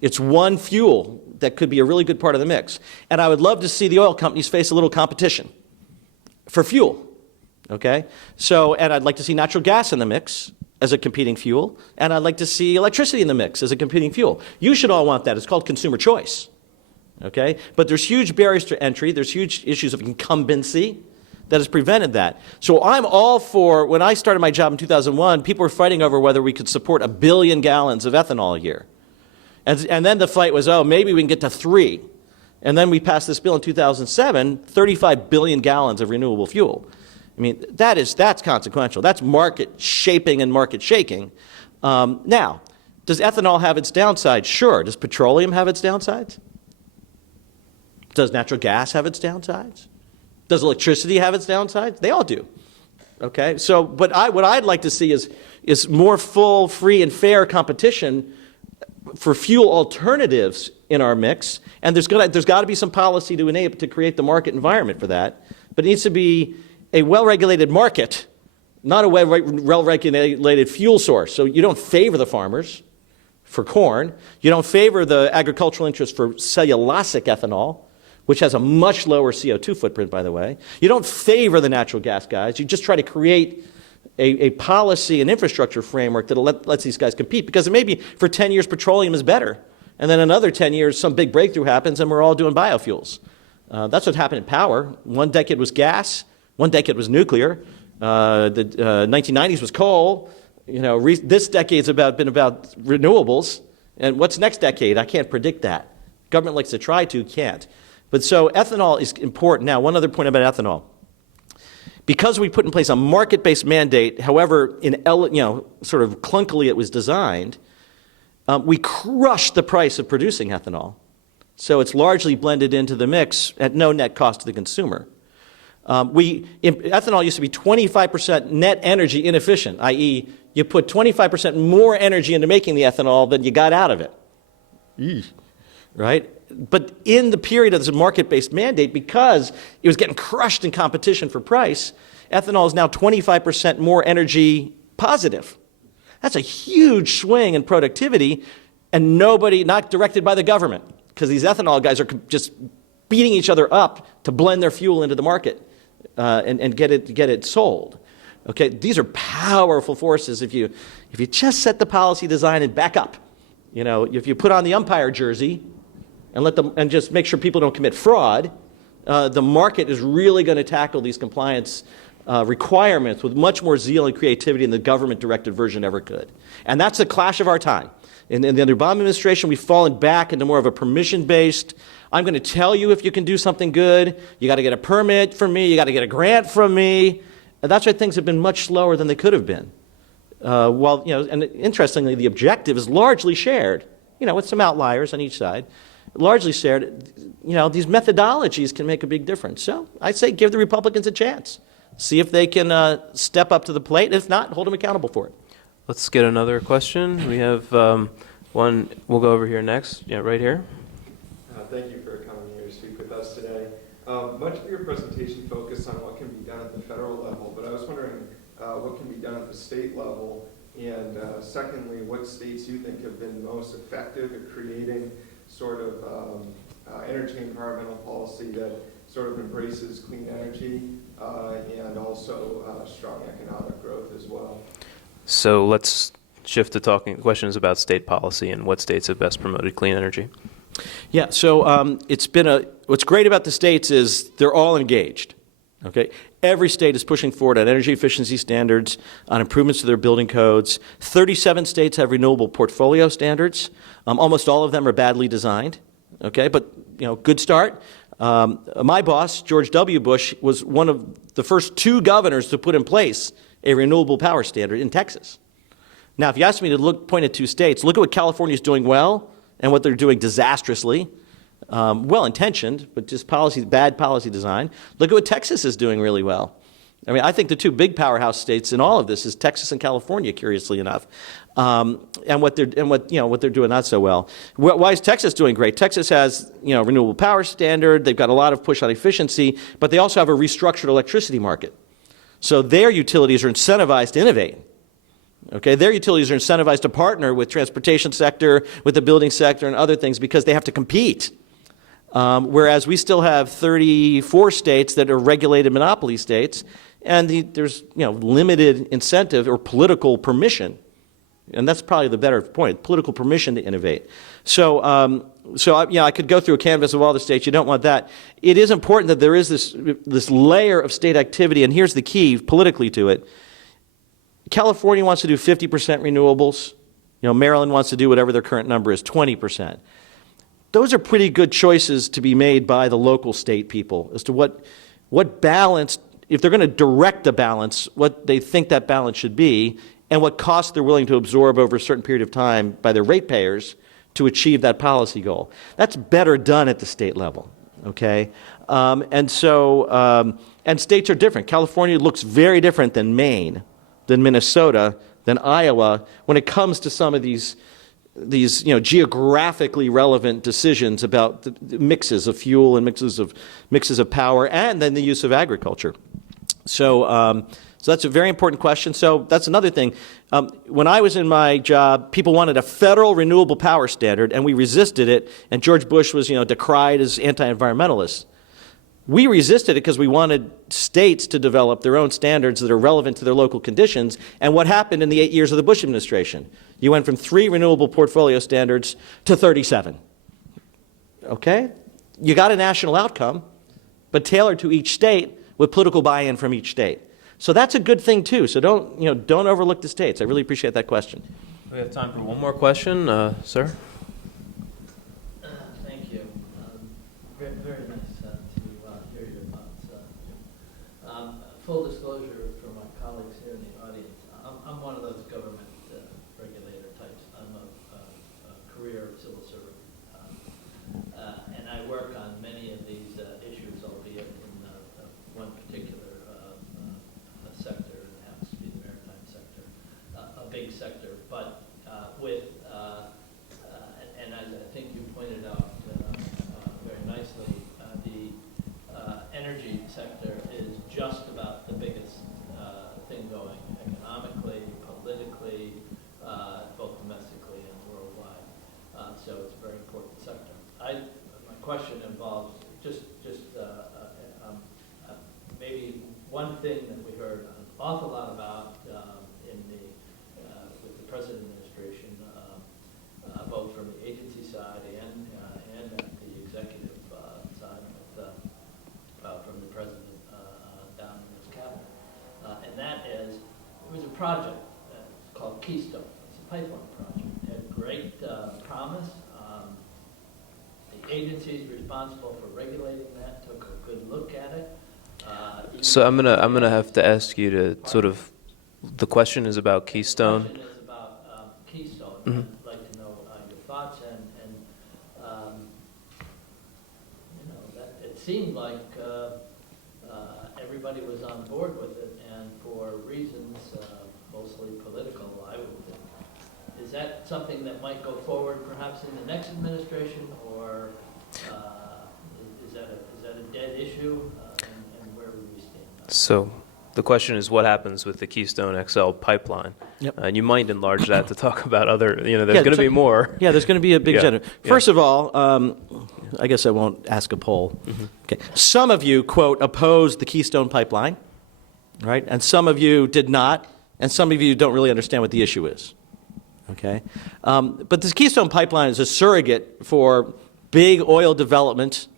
It's one fuel that could be a really good part of the mix. And I would love to see the oil companies face a little competition for fuel. Okay? And I'd like to see natural gas in the mix as a competing fuel. And I'd like to see electricity in the mix as a competing fuel. You should all want that. It's called consumer choice. Okay? But there's huge barriers to entry. There's huge issues of incumbency that has prevented that. So I'm all for, when I started my job in 2001, people were fighting over whether we could support 1 billion gallons of ethanol a year. And then the fight was, maybe we can get to 3. And then we passed this bill in 2007, 35 billion gallons of renewable fuel. I mean, that's consequential. That's market shaping and market shaking. Now, does ethanol have its downsides? Sure. Does petroleum have its downsides? Does natural gas have its downsides? Does electricity have its downsides? They all do. Okay, so what I'd like to see is more full, free, and fair competition for fuel alternatives in our mix, and there's got to be some policy to enable to create the market environment for that. But it needs to be a well-regulated market, not a well-regulated fuel source. So you don't favor the farmers for corn. You don't favor the agricultural interests for cellulosic ethanol, which has a much lower CO2 footprint, by the way. You don't favor the natural gas guys. You just try to create a policy and infrastructure framework that lets these guys compete. Because maybe for 10 years petroleum is better, and then another 10 years some big breakthrough happens and we're all doing biofuels. That's what happened in power. One decade was gas, one decade was nuclear. The 1990s was coal. This decade's been about renewables, and what's next decade? I can't predict that. Government likes to try to, can't. But so ethanol is important. Now, one other point about ethanol. Because we put in place a market-based mandate, however, sort of clunkily it was designed, we crushed the price of producing ethanol. So it's largely blended into the mix at no net cost to the consumer. Ethanol used to be 25% net energy inefficient, i.e., you put 25% more energy into making the ethanol than you got out of it. Eesh. Right? But in the period of this market-based mandate, because it was getting crushed in competition for price, ethanol is now 25% more energy positive. That's a huge swing in productivity, and not directed by the government, because these ethanol guys are just beating each other up to blend their fuel into the market and get it sold. Okay, these are powerful forces. If you just set the policy design and back up, if you put on the umpire jersey and just make sure people don't commit fraud, the market is really going to tackle these compliance requirements with much more zeal and creativity than the government-directed version ever could. And that's the clash of our time. In the Obama administration, we've fallen back into more of a permission-based, I'm going to tell you if you can do something good, you got to get a permit from me, you got to get a grant from me. And that's why things have been much slower than they could have been. And interestingly, the objective is largely shared, with some outliers on each side. Largely shared, these methodologies can make a big difference. So I'd say give the Republicans a chance. See if they can step up to the plate. If not, hold them accountable for it. Let's get another question. We have one. We'll go over here next. Yeah, right here. Thank you for coming here to speak with us today. Much of your presentation focused on what can be done at the federal level, but I was wondering what can be done at the state level, and secondly, what states you think have been most effective at creating sort of energy and environmental policy that sort of embraces clean energy and also strong economic growth as well. So let's shift to talking questions about state policy and what states have best promoted clean energy. Yeah, so what's great about the states is they're all engaged. Okay, every state is pushing forward on energy efficiency standards, on improvements to their building codes. 37 states have renewable portfolio standards. Almost all of them are badly designed. Okay, but good start. My boss, George W. Bush, was one of the first 2 governors to put in place a renewable power standard in Texas. Now, if you ask me to point at 2 states, look at what California is doing well and what they're doing disastrously. Well-intentioned, but just bad policy design. Look at what Texas is doing really well. I mean, I think the 2 big powerhouse states in all of this is Texas and California, curiously enough, and what they're doing not so well. Why is Texas doing great? Texas has renewable power standard. They've got a lot of push on efficiency, but they also have a restructured electricity market. So their utilities are incentivized to innovate. Okay, their utilities are incentivized to partner with transportation sector, with the building sector, and other things because they have to compete. Whereas we still have 34 states that are regulated monopoly states, and there's limited incentive or political permission, and that's probably the better point: political permission to innovate. So, I could go through a canvas of all the states. You don't want that. It is important that there is this layer of state activity, and here's the key politically to it. California wants to do 50% renewables. Maryland wants to do whatever their current number is, 20%. Those are pretty good choices to be made by the local state people as to what balance, if they're going to direct the balance, what they think that balance should be, and what costs they're willing to absorb over a certain period of time by their ratepayers to achieve that policy goal. That's better done at the state level, okay? And states are different. California looks very different than Maine, than Minnesota, than Iowa when it comes to some of these geographically relevant decisions about the mixes of fuel and mixes of power, and then the use of agriculture. So that's a very important question. So that's another thing. When I was in my job, people wanted a federal renewable power standard, and we resisted it. And George Bush was decried as anti-environmentalist. We resisted it because we wanted states to develop their own standards that are relevant to their local conditions. And what happened in the 8 years of the Bush administration? You went from 3 renewable portfolio standards to 37. Okay? You got a national outcome, but tailored to each state with political buy-in from each state. So that's a good thing too. So don't overlook the states. I really appreciate that question. We have time for one more question, sir. Thank you. Very, very nice to hear your thoughts. Full disclosure for my colleagues here in the audience, I'm one of those government regulator types. I'm a career civil servant. And I work on many of these issues, albeit in one particular sector, and it happens to be the maritime sector, a big sector, but with, and as I think you pointed out very nicely, the energy sector is just about the biggest thing going economically, politically, both domestically and worldwide. So it's a very important sector. My question involves just maybe one thing that we heard an awful lot about with the present administration, both from the agency side and at the executive side, from the president down in his cabinet, and that is there was a project called Keystone. It's a pipeline project. It had great promise. The agencies responsible for regulating that took a good look at it. So I'm gonna have to ask you to sort of. The question is about Keystone. The question is about Keystone. Mm-hmm. I'd like to know your thoughts and that it seemed like everybody was on board with it, and for reasons mostly political, I would think. Is that something that might go forward perhaps in the next administration, or is that a dead issue, and where would we stand on it? So the question is what happens with the Keystone XL pipeline? Yep. And you might enlarge that to talk about other, there's Yeah, going to so- be more. Yeah, there's going to be a big Yeah, agenda. yeah. First of all, I guess I won't ask a poll. Okay. Some of you, quote, opposed the Keystone pipeline, right? And some of you did not, and some of you don't really understand what the issue is. Okay? But this Keystone pipeline is a surrogate for big oil development,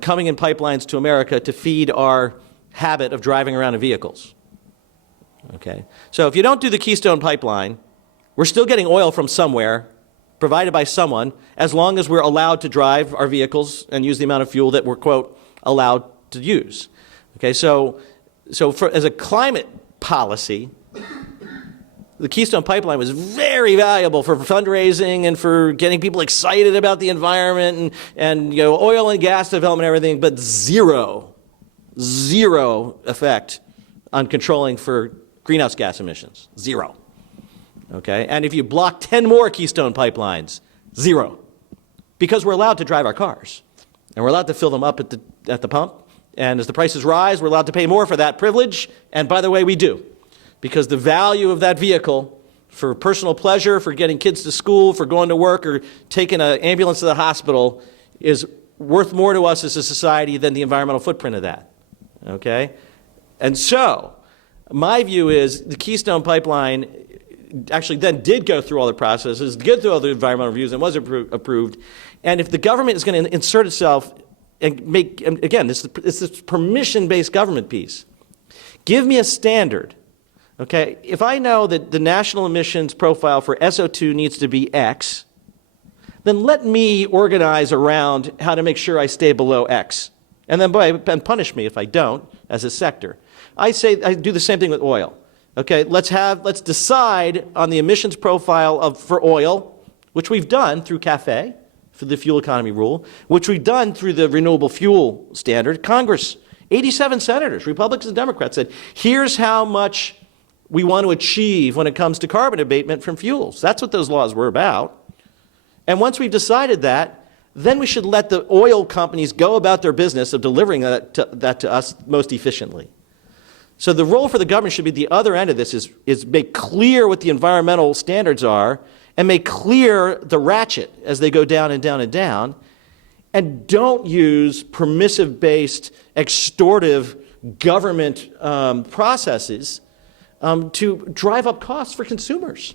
coming in pipelines to America to feed our habit of driving around in vehicles. Okay? So if you don't do the Keystone pipeline, we're still getting oil from somewhere, provided by someone, as long as we're allowed to drive our vehicles and use the amount of fuel that we're, quote, allowed to use. Okay, so as a climate policy, the Keystone Pipeline was very valuable for fundraising and for getting people excited about the environment and oil and gas development and everything, but zero effect on controlling for greenhouse gas emissions. Zero. Okay, and if you block 10 more Keystone pipelines, zero. Because we're allowed to drive our cars, and we're allowed to fill them up at the pump, and as the prices rise, we're allowed to pay more for that privilege, and by the way, we do. Because the value of that vehicle for personal pleasure, for getting kids to school, for going to work, or taking an ambulance to the hospital is worth more to us as a society than the environmental footprint of that. Okay? And so, my view is the Keystone Pipeline actually then did go through all the processes, did through all the environmental reviews, and was approved. And if the government is going to insert itself and make, again, it's this permission-based government piece. Give me a standard. Okay, if I know that the national emissions profile for SO2 needs to be X, then let me organize around how to make sure I stay below X. And then and punish me if I don't, as a sector. I do the same thing with oil. Okay, let's decide on the emissions profile for oil, which we've done through CAFE, for the fuel economy rule, which we've done through the renewable fuel standard. Congress, 87 senators, Republicans and Democrats, said, here's how much we want to achieve when it comes to carbon abatement from fuels. That's what those laws were about. And once we've decided that, then we should let the oil companies go about their business of delivering that to us most efficiently. So the role for the government should be the other end of this is make clear what the environmental standards are and make clear the ratchet as they go down and down and down, and don't use permissive-based, extortive government processes to drive up costs for consumers,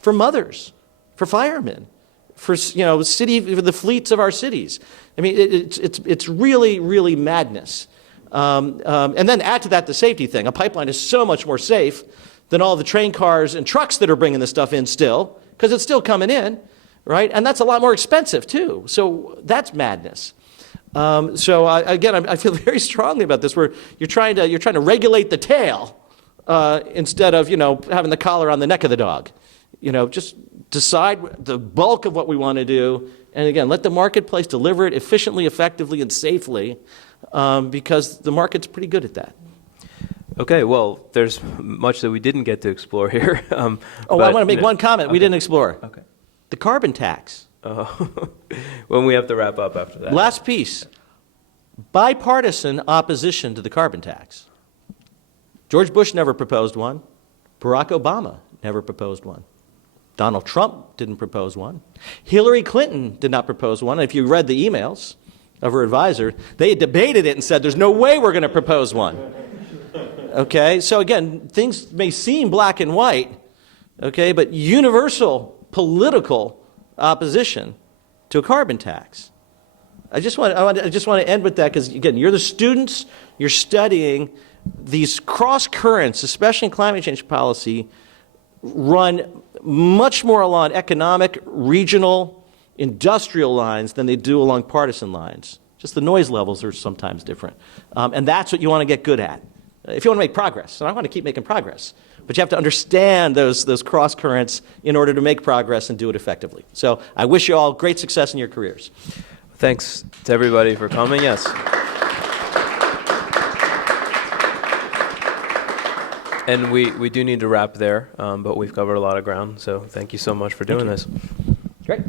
for mothers, for firemen, for for the fleets of our cities. I mean, it's really, really madness And then add to that the safety thing. A pipeline is so much more safe than all the train cars and trucks that are bringing this stuff in still, because it's still coming in, right? And that's a lot more expensive, too. So that's madness. I feel very strongly about this, where you're trying to regulate the tail instead of, having the collar on the neck of the dog. Just decide the bulk of what we want to do, and again, let the marketplace deliver it efficiently, effectively, and safely, because the market's pretty good at that. Okay, well, there's much that we didn't get to explore here. I want to make one comment we didn't explore. Okay. The carbon tax. When we have to wrap up after that. Last piece. Bipartisan opposition to the carbon tax. George Bush never proposed one. Barack Obama never proposed one. Donald Trump didn't propose one. Hillary Clinton did not propose one. If you read the emails of her advisor, they debated it and said, there's no way we're going to propose one. Okay, so again, things may seem black and white, okay, but universal political opposition to a carbon tax. I just want to end with that, because again, you're the students, you're studying these cross currents, especially in climate change policy, run much more along economic, regional, industrial lines than they do along partisan lines. Just the noise levels are sometimes different. And that's what you want to get good at if you want to make progress. And I want to keep making progress. But you have to understand those cross currents in order to make progress and do it effectively. So I wish you all great success in your careers. Thanks to everybody for coming. Yes. And we do need to wrap there, but we've covered a lot of ground. So thank you so much for doing this. Great.